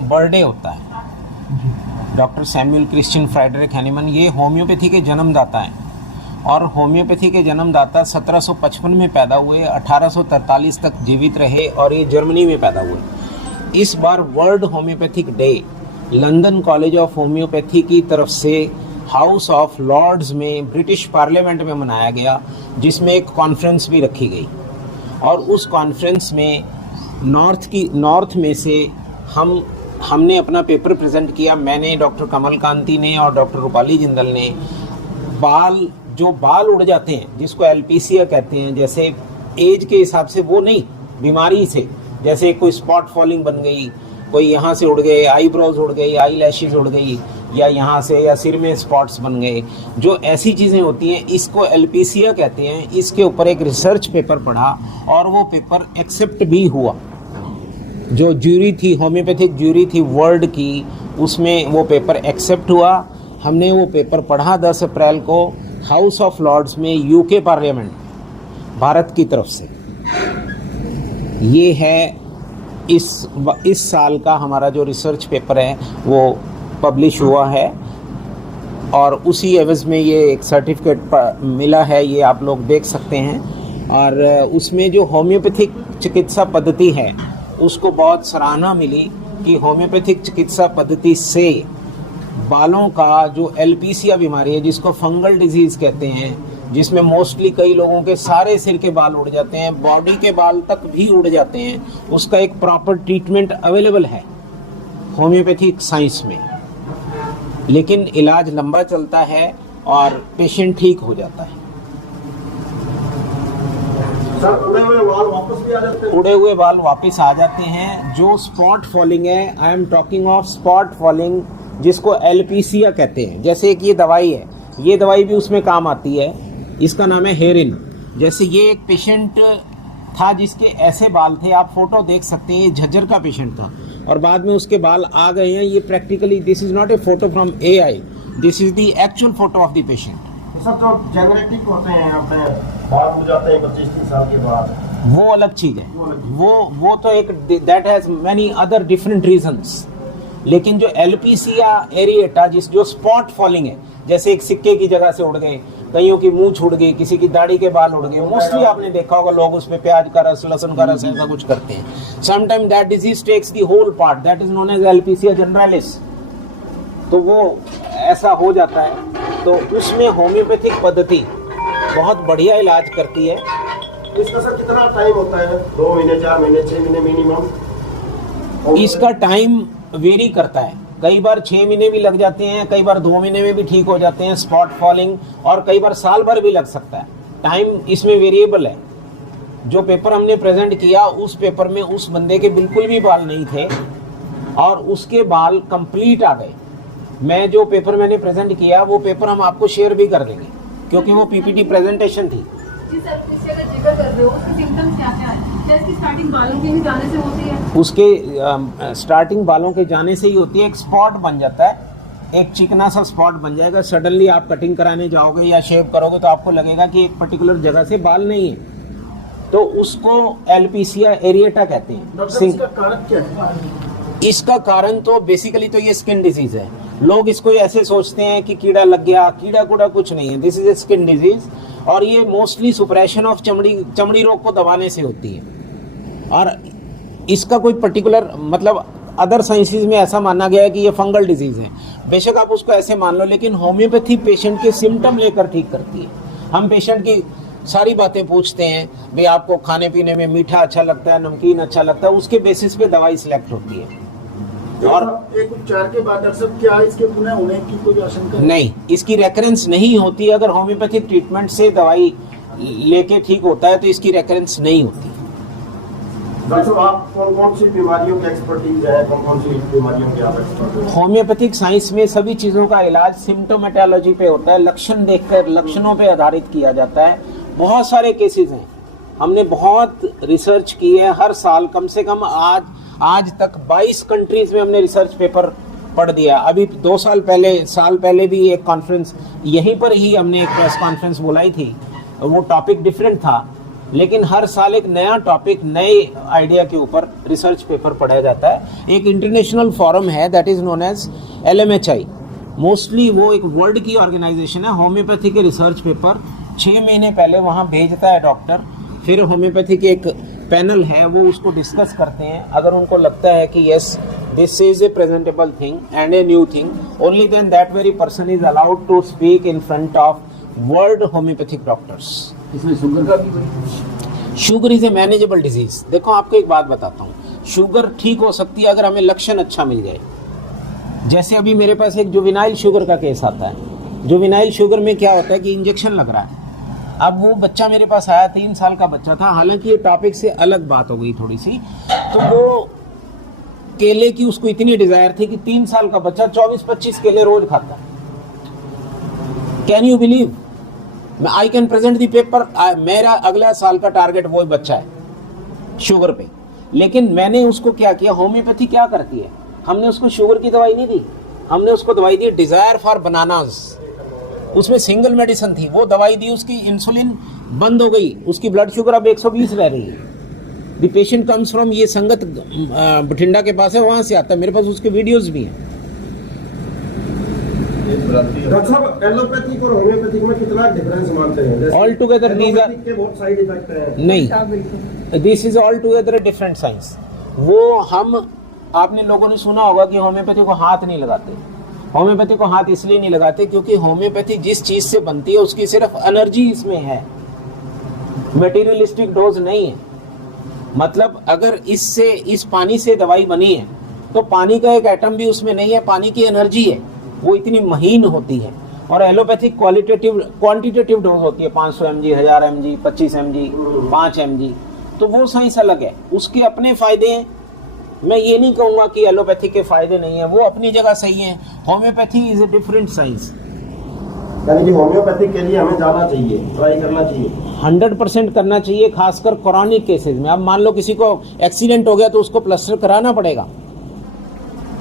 Birthday होता है। Doctor Samuel Christian Friedrich Hahnemann ये होम्योपैथी के जन्मदाता हैं और होम्योपैथी के जन्मदाता 1755 में पैदा हुए, 1843 तक जीवित रहे और ये जर्मनी में पैदा हुए। इस बार world homeopathic day London college of homeopathy की तरफ से हाउस ऑफ लॉर्ड्स में ब्रिटिश पार्लियामेंट में मनाया गया, जिसमें एक कॉन्फ्रेंस भी रखी गई और उस कॉन्फ्रेंस में नॉर्थ में से हमने अपना पेपर प्रेजेंट किया। मैंने, डॉक्टर कमल कांति ने और डॉक्टर रूपाली जिंदल ने जो बाल उड़ जाते हैं जिसको एल्पीसिया कहते हैं, जैसे एज के हिसाब से वो नहीं, बीमारी से, जैसे कोई स्पॉट फॉलिंग बन गई, कोई यहाँ से उड़ गए, आईब्रोज उड़ गई, आई लैशेज उड़ गई, या यहाँ से या सिर में स्पॉट्स बन गए, जो ऐसी चीज़ें होती हैं इसको एल्पीसिया कहते हैं। इसके ऊपर एक रिसर्च पेपर पढ़ा और वो पेपर एक्सेप्ट भी हुआ। जो ज्यूरी थी, होम्योपैथिक ज्यूरी थी वर्ल्ड की, उसमें वो पेपर एक्सेप्ट हुआ। हमने वो पेपर पढ़ा 10 अप्रैल को हाउस ऑफ लॉर्ड्स में, यूके पार्लियामेंट, भारत की तरफ से। ये है इस साल का हमारा जो रिसर्च पेपर है वो पब्लिश हुआ है और उसी एवज में ये एक सर्टिफिकेट मिला है, ये आप लोग देख सकते हैं। और उसमें जो होम्योपैथिक चिकित्सा पद्धति है उसको बहुत सराहना मिली कि होम्योपैथिक चिकित्सा पद्धति से बालों का जो एल्पीसिया बीमारी है, जिसको फंगल डिजीज़ कहते हैं, जिसमें मोस्टली कई लोगों के सारे सिर के बाल उड़ जाते हैं, बॉडी के बाल तक भी उड़ जाते हैं, उसका एक प्रॉपर ट्रीटमेंट अवेलेबल है होम्योपैथिक साइंस में। लेकिन इलाज लंबा चलता है और पेशेंट ठीक हो जाता है। सर, उड़े हुए बाल वापस भी आ जाते हैं? उड़े हुए बाल वापस आ जाते हैं। जो स्पॉट फॉलिंग है, I am talking of spot falling, जिसको एल्पीसिया कहते हैं। जैसे एक ये दवाई है, ये दवाई भी उसमें काम आती है, इसका नाम है हेरिन। जैसे ये एक पेशेंट था जिसके ऐसे बाल थे, आप फोटो देख सकते हैं, ये झज्जर का पेशेंट था और बाद में उसके बाल आ गए हैं। ये practically, this is not a photo from AI, this is the actual photo of the patient. Sir, जो जेनेटिक होते हैं, अपने बाल उड़ जाते हैं 25-30 साल के बाद, वो अलग चीज़ है। वो तो एक, that has many other different reasons. लेकिन जो एल्पीसिया एरिएटा, जो स्पॉट फॉलिंग है, जैसे एक सिक्के की जगह से उड़ गए, कईयों की मूंछ उड़ गई, किसी की दाढ़ी के बाल उड़ गए, मोस्टली आपने देखा होगा लोग उसमें प्याज का रस, लहसुन का रस, ऐसा कुछ करते हैं। Sometime that disease takes the whole part, that is known as alopecia generalis. तो वो ऐसा हो जाता है, तो उसमें होम्योपैथिक पद्धति बहुत बढ़िया इलाज करती है। इसका सर कितना टाइम होता है? 2 महीने, 4 महीने, 6 महीने मिनिमम? इसका टाइम वेरी करता है, कई बार 6 महीने भी लग जाते हैं, कई बार 2 महीने में भी ठीक हो जाते हैं स्पॉट फॉलिंग, और कई बार साल भर भी लग सकता है। टाइम इसमें वेरिएबल है। जो पेपर हमने प्रेजेंट किया, उस पेपर में उस बंदे के बिल्कुल भी बाल नहीं थे और उसके बाल कंप्लीट आ गए। मैं जो पेपर मैंने प्रेजेंट किया, वो पेपर हम आपको शेयर भी कर देंगे क्योंकि वो PPT प्रेजेंटेशन थी। जी सर, इससे अगर जिक्र कर रहे हो, उसके सिम्टम्स क्या-क्या हैं? जैसे स्टार्टिंग बालों के ही जाने से होती है? उसके स्टार्टिंग बालों के जाने से ही होती है। एक स्पॉट बन जाता है, एक चिकना सा स्पॉट बन जाएगा। सडनली आप कटिंग कराने जाओगे या शेव करोगे तो आपको लगेगा कि एक पर्टिकुलर जगह से बाल नहीं है, तो उसको एल्पीसिया एरिएटा कहते हैं। डॉक्टर, इसका कारण क्या है? इसका कारण तो बेसिकली तो ये स्किन डिजीज है। लोग इसको ऐसे सोचते हैं कि कीड़ा लग गया, कीड़ा कूड़ा कुछ नहीं है, this is A skin disease. और ये मोस्टली सुप्रेशन ऑफ चमड़ी रोग को दबाने से होती है। और इसका कोई पर्टिकुलर, मतलब अदर साइंसेज में ऐसा माना गया है कि ये फंगल डिजीज है। बेशक आप उसको ऐसे मान लो, लेकिन होम्योपैथी पेशेंट के सिम्टम लेकर ठीक करती है। हम पेशेंट की सारी बातें पूछते हैं, भाई आपको खाने पीने में मीठा अच्छा लगता है, नमकीन अच्छा लगता है, उसके बेसिस पे दवाई सिलेक्ट होती है। और एक उपचार के बाद डॉक्टर साहब, क्या इसके पुनः होने की कोई आशंका नहीं, इसकी रेकरेंस नहीं होती। अगर होम्योपैथिक ट्रीटमेंट से दवाई लेके ठीक होता है तो इसकी रेकरेंस नहीं होती। डॉक्टर, आप कौन-कौन सी बीमारियों के एक्सपर्टीज है, कौन-कौन सी बीमारियों के आप एक्सपर्ट? होम्योपैथिक साइंस में सभी चीज़ों का इलाज सिम्टोमेटोलॉजी पे होता है, लक्षण देखकर, लक्षणों पे आधारित किया जाता है। बहुत सारे केसेस हैं, हमने बहुत रिसर्च की है। हर साल कम से कम आज तक 22 कंट्रीज में हमने रिसर्च पेपर पढ़ दिया। अभी 2 साल पहले भी एक कॉन्फ्रेंस यहीं पर ही हमने एक प्रेस कॉन्फ्रेंस बुलाई थी, वो टॉपिक डिफरेंट था, लेकिन हर साल एक नया टॉपिक नए आइडिया के ऊपर रिसर्च पेपर पढ़ाया जाता है। एक इंटरनेशनल फोरम है that is known as LMHI। Mostly वो एक वर्ल्ड की ऑर्गेनाइजेशन है। होम्योपैथी के रिसर्च पेपर 6 महीने पहले वहाँ भेजता है डॉक्टर, फिर होम्योपैथी के एक पैनल है वो उसको डिस्कस करते हैं। अगर उनको लगता है कि yes this is a presentable thing and a new thing, only then that very person is allowed to speak in front of world homeopathic doctors. इसमें शुगर का भी sugar is a manageable disease. देखो आपको एक बात बताता हूँ, sugar ठीक हो सकती है अगर हमें लक्षण अच्छा मिल जाए। जैसे अभी मेरे पास एक जुवेनाइल शुगर का केस आता है। जुवेनाइल शुगर में क्या होता है कि इंजेक्शन लग रहा है। अब वो बच्चा मेरे पास आया, 3 साल का बच्चा था, हालांकि ये टॉपिक से अलग बात हो गई थोड़ी सी। तो वो केले की उसको इतनी डिजायर थी कि 3 साल का बच्चा 24-25 केले रोज खाता। Can you believe? I can present the paper, मेरा अगला साल का टारगेट वो बच्चा है शुगर पे। लेकिन मैंने उसको क्या किया, होम्योपैथी क्या करती है, हमने उसको शुगर की दवाई नहीं दी, हमने उसको दवाई दी डिजायर फॉर बनानास। उसमें सिंगल मेडिसिन थी, वो दवाई दी, उसकी इंसुलिन बंद हो गई, उसकी ब्लड शुगर अब 120 रह रही है। द पेशेंट कम्स फ्रॉम, ये संगत बठिंडा के पास है, वहां से आता है, मेरे पास उसके वीडियोस भी हैं। डॉक्टर साहब एलोपैथिक और होम्योपैथिक में कितना डिफरेंस मानते हैं? ऑल टुगेदर दीज आर के बहुत साइड इफेक्ट हैं। नहीं, this is all together different science. वो हम, आपने लोगों ने सुना होगा कि होम्योपैथी को हाथ नहीं लगाते। होम्योपैथी को हाथ इसलिए नहीं लगाते क्योंकि होम्योपैथी जिस चीज से बनती है उसकी सिर्फ एनर्जी इसमें है, मटेरियलिस्टिक डोज नहीं है। मतलब अगर इससे, इस पानी से दवाई बनी है तो पानी का एक एटम भी उसमें नहीं है, पानी की एनर्जी है, वो इतनी महीन होती है। और एलोपैथिक क्वांटिटेटिव डोज होती है, 500 mg, 1000 mg, 25 mg, 5 mg। तो वो साइंस अलग है, उसके अपने फायदे हैं। मैं ये नहीं कहूंगा कि एलोपैथी के फायदे नहीं है, वो अपनी जगह सही है। Homeopathy is a different science. यानी कि होम्योपैथिक के लिए हमें जाना चाहिए, ट्राई करना चाहिए, 100% करना चाहिए, खासकर क्रॉनिक केसेस में। अब मान लो किसी को एक्सीडेंट हो गया तो उसको प्लास्टर कराना पड़ेगा।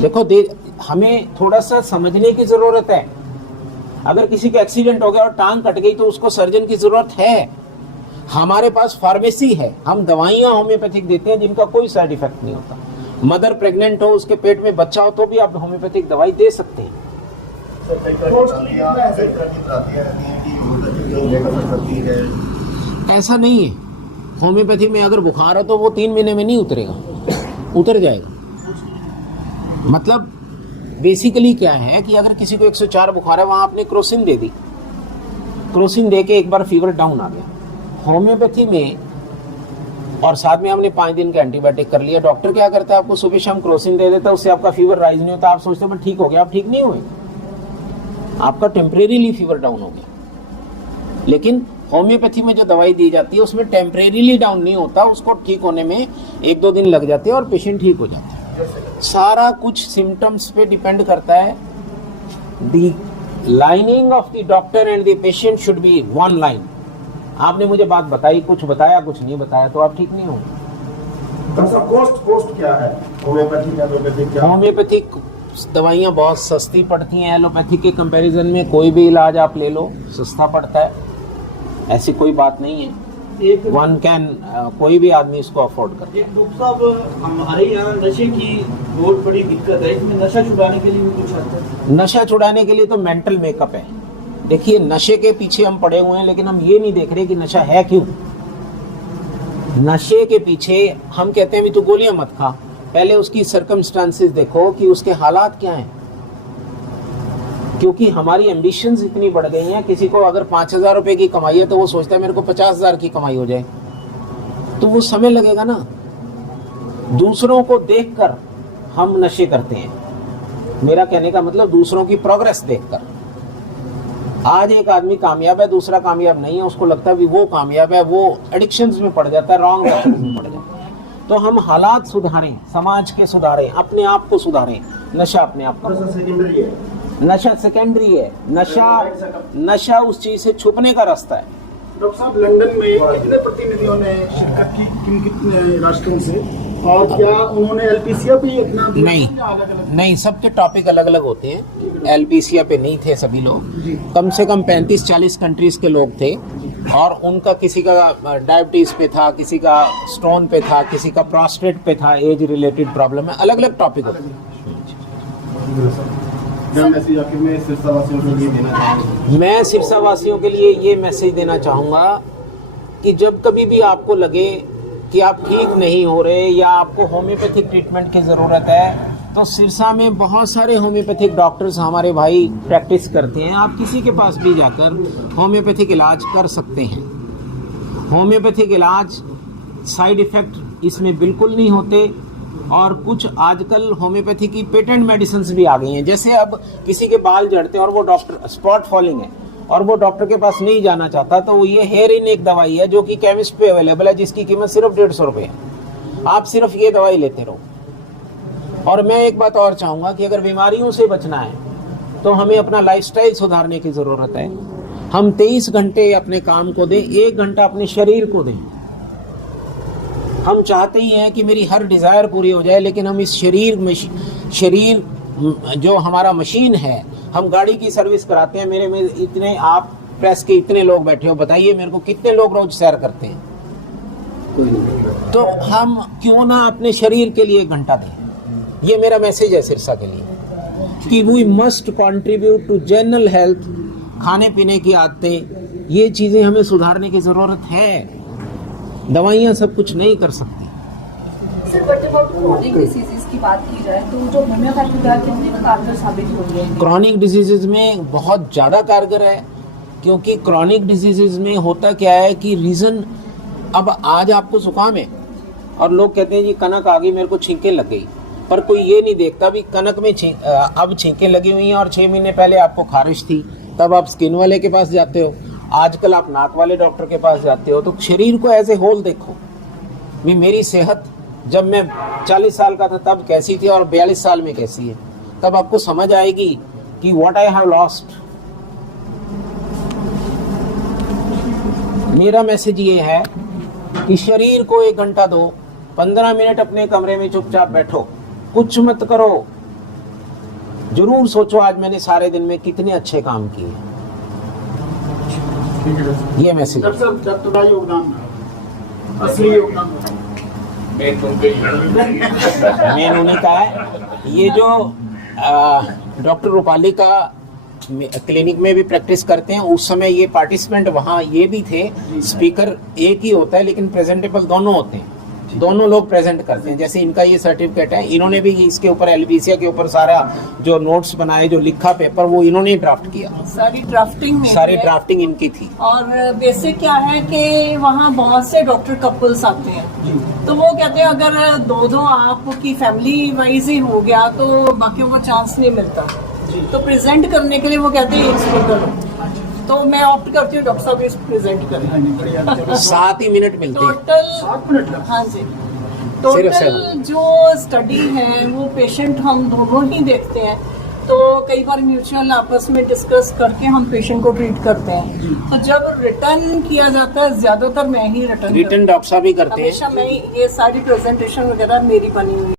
देखो हमें थोड़ा सा समझने की जरूरत है। अगर किसी का एक्सीडेंट हो गया और टांग कट गई तो उसको सर्जन की जरूरत है। हमारे पास फार्मेसी है, हम दवाइयां होम्योपैथिक देते हैं जिनका कोई साइड इफेक्ट नहीं होता। मदर प्रेग्नेंट हो, उसके पेट में बच्चा हो तो भी आप होम्योपैथिक दवाई दे सकते हैं। ऐसा नहीं है, होम्योपैथी में अगर बुखार हो तो वो 3 महीने में नहीं उतरेगा, उतर जाएगा। मतलब बेसिकली क्या है कि अगर किसी को 104 बुखार है, वहां आपने क्रोसिन दे दी, क्रोसिन दे के एक बार फीवर डाउन आ गया। होम्योपैथी में और साथ में हमने 5 दिन का एंटीबायोटिक कर लिया। डॉक्टर क्या करता है, आपको सुबह शाम क्रोसिन दे देता है, उससे आपका फीवर राइज नहीं होता। आप सोचते हैं ठीक हो गया, आप ठीक नहीं हुए, आपका टेम्परेरीली फीवर डाउन हो गया। लेकिन होम्योपैथी में जो दवाई दी जाती है उसमें टेम्परेरीली डाउन नहीं होता, उसको ठीक होने में 1-2 दिन लग जाते हैं और पेशेंट ठीक हो जाता है। सारा कुछ सिम्टम्स पे डिपेंड करता है। The lining of the doctor and the patient should be one line. आपने मुझे बात बताई, कुछ बताया, कुछ नहीं बताया, तो आप ठीक नहीं होंगे। कॉस्ट क्या है होम्योपैथिक, एलोपैथिक क्या? होम्योपैथिक दवाइयाँ बहुत सस्ती पड़ती हैं, एलोपैथिक के कंपैरिजन में कोई भी इलाज आप ले लो सस्ता पड़ता है, ऐसी कोई बात नहीं है। वन कैन कोई भी आदमी इसको अफोर्ड कर। डॉक्टर साहब हमारे यहाँ नशे की बहुत बड़ी दिक्कत है, इसमें नशा छुड़ाने के लिए भी कुछ आता है? नशा छुड़ाने के लिए तो मेंटल मेकअप है। देखिए नशे के पीछे हम पड़े हुए हैं, लेकिन हम ये नहीं देख रहे कि नशा है क्यों। नशे के पीछे हम कहते हैं भी तू गोलियां मत खा, पहले उसकी सर्कमस्टांसेस देखो कि उसके हालात क्या हैं। क्योंकि हमारी एम्बिशंस इतनी बढ़ गई हैं, किसी को अगर 5,000 रुपए की कमाई है तो वो सोचता है मेरे को 50,000 की कमाई हो जाए, तो वो समय लगेगा ना। दूसरों को देखकर हम नशे करते हैं, मेरा कहने का मतलब दूसरों की प्रोग्रेस देखकर। आज एक आदमी कामयाब है, दूसरा कामयाब नहीं है, उसको लगता है भी वो कामयाब है, वो एडिक्शंस में पड़ जाता है, रॉन्ग एडिक्शंस में पड़ जाता है। तो हम हालात सुधारें, समाज के सुधारें, अपने आप को सुधारें। नशा अपने आप का सेकेंडरी है, नशा सेकेंडरी है। नशा उस चीज से छुपने का रास्ता है। डॉक्टर साहब लंदन में कितने प्रतिनिधियों ने शिरकत की, किन कितने राष्ट्रों से, और क्या उन्होंने एलपीसीया भी अपना नहीं, सबके टॉपिक अलग अलग होते हैं। एल्पीसिया पे नहीं थे सभी लोग, कम से कम 35-40 कंट्रीज के लोग थे और उनका किसी का डायबिटीज़ पे था, किसी का स्टोन पे था, किसी का प्रोस्टेट पे था, एज रिलेटेड प्रॉब्लम है, अलग अलग टॉपिक होते हैं। क्या मैसेज आखिर में सिरसा वासियों के लिए देना चाहेंगे? मैं सिरसा वासियों के लिए ये मैसेज देना चाहूँगा कि जब कभी भी आपको लगे कि आप ठीक नहीं हो रहे या आपको होम्योपैथिक ट्रीटमेंट की ज़रूरत है, तो सिरसा में बहुत सारे होम्योपैथिक डॉक्टर्स हमारे भाई प्रैक्टिस करते हैं। आप किसी के पास भी जाकर होम्योपैथिक इलाज कर सकते हैं। होम्योपैथिक इलाज साइड इफ़ेक्ट इसमें बिल्कुल नहीं होते और कुछ आजकल होम्योपैथी की पेटेंट मेडिसिन्स भी आ गई हैं। जैसे अब किसी के बाल झड़ते हैं और वो डॉक्टर स्पॉट फॉलिंग है और वो डॉक्टर के पास नहीं जाना चाहता, तो ये हेयर इन एक दवाई है जो कि केमिस्ट पे अवेलेबल है, जिसकी कीमत सिर्फ 150 रुपये है। आप सिर्फ ये दवाई लेते रहो। और मैं एक बात और चाहूँगा कि अगर बीमारियों से बचना है तो हमें अपना लाइफस्टाइल सुधारने की ज़रूरत है। हम 23 घंटे अपने काम को दें, 1 घंटा अपने शरीर को दें। हम चाहते ही हैं कि मेरी हर डिज़ायर पूरी हो जाए, लेकिन हम इस शरीर जो हमारा मशीन है, हम गाड़ी की सर्विस कराते हैं। मेरे में इतने, आप प्रेस के इतने लोग बैठे हो, बताइए मेरे को कितने लोग रोज सैर करते हैं? तो हम क्यों ना अपने शरीर के लिए 1 घंटा दें। ये मेरा मैसेज है सिरसा के लिए कि we must contribute to general health. खाने पीने की आदतें, ये चीज़ें हमें सुधारने की ज़रूरत है। दवाइयाँ सब कुछ नहीं कर सकती। Sir, but about chronic diseases की बात की जाए तो जो होम्योपैथिक दवा कितने कारगर साबित हो रही है? क्रॉनिक डिजीजेज में बहुत ज़्यादा कारगर है, क्योंकि क्रॉनिक डिजीजेज में होता क्या है कि रीज़न, अब आज आपको जुकाम है और लोग कहते हैं जी कनक आ गई, मेरे को छींकें लग गई, पर कोई ये नहीं देखता भी कनक में अब छींकें लगी हुई हैं और 6 महीने पहले आपको खारिश थी, तब आप स्किन वाले के पास जाते हो, आजकल आप नाक वाले डॉक्टर के पास जाते हो। तो शरीर को एज ए होल देखो। भी मेरी सेहत जब मैं 40 साल का था तब कैसी थी और 42 साल में कैसी है, तब आपको समझ आएगी कि व्हाट आई हैव लॉस्ट। मेरा मैसेज ये है कि शरीर को 1 घंटा दो, 15 मिनट अपने कमरे में चुपचाप बैठो, कुछ मत करो। जरूर सोचो आज मैंने सारे दिन में कितने अच्छे काम किए। ये मैसेज। डॉक्टर का योगदान, असली योगदान मेन उन्हीं का है। ये जो डॉक्टर रूपाली का क्लिनिक में भी प्रैक्टिस करते हैं, उस समय ये पार्टिसिपेंट वहाँ ये भी थे। स्पीकर एक ही होता है लेकिन प्रेजेंटेबल दोनों होते हैं, दोनों लोग प्रेजेंट करते हैं। जैसे इनका ये सर्टिफिकेट है, इन्होंने भी इसके ऊपर एल्पीसिया के ऊपर सारा जो नोट्स बनाए, जो लिखा पेपर, वो इन्होंने ही ड्राफ्ट किया। सारी ड्राफ्टिंग इनकी थी। और बेसिक क्या है कि वहाँ बहुत से डॉक्टर कपल्स आते हैं, तो वो कहते हैं अगर दो आपकी फैमिली वाइज ही हो गया तो बाकियों को चांस नहीं मिलता। तो प्रेजेंट करने के लिए वो कहते हैं स्पीकर, तो मैं ऑप्ट करती हूँ डॉक्टर साहब इस प्रेजेंट करें। 7 ही मिनट मिलते हैं। टोटल, हाँ जी, टोटल जो स्टडी है वो पेशेंट हम दोनों ही देखते हैं। तो कई बार म्यूचुअल आपस में डिस्कस करके हम पेशेंट को ट्रीट करते हैं। तो जब रिटर्न किया जाता है, ज्यादातर मैं ही रिटर्न डॉक्टर साहब ही करते हैं। हमेशा मैं, ये सारी प्रेजेंटेशन वगैरह मेरी बनी हुई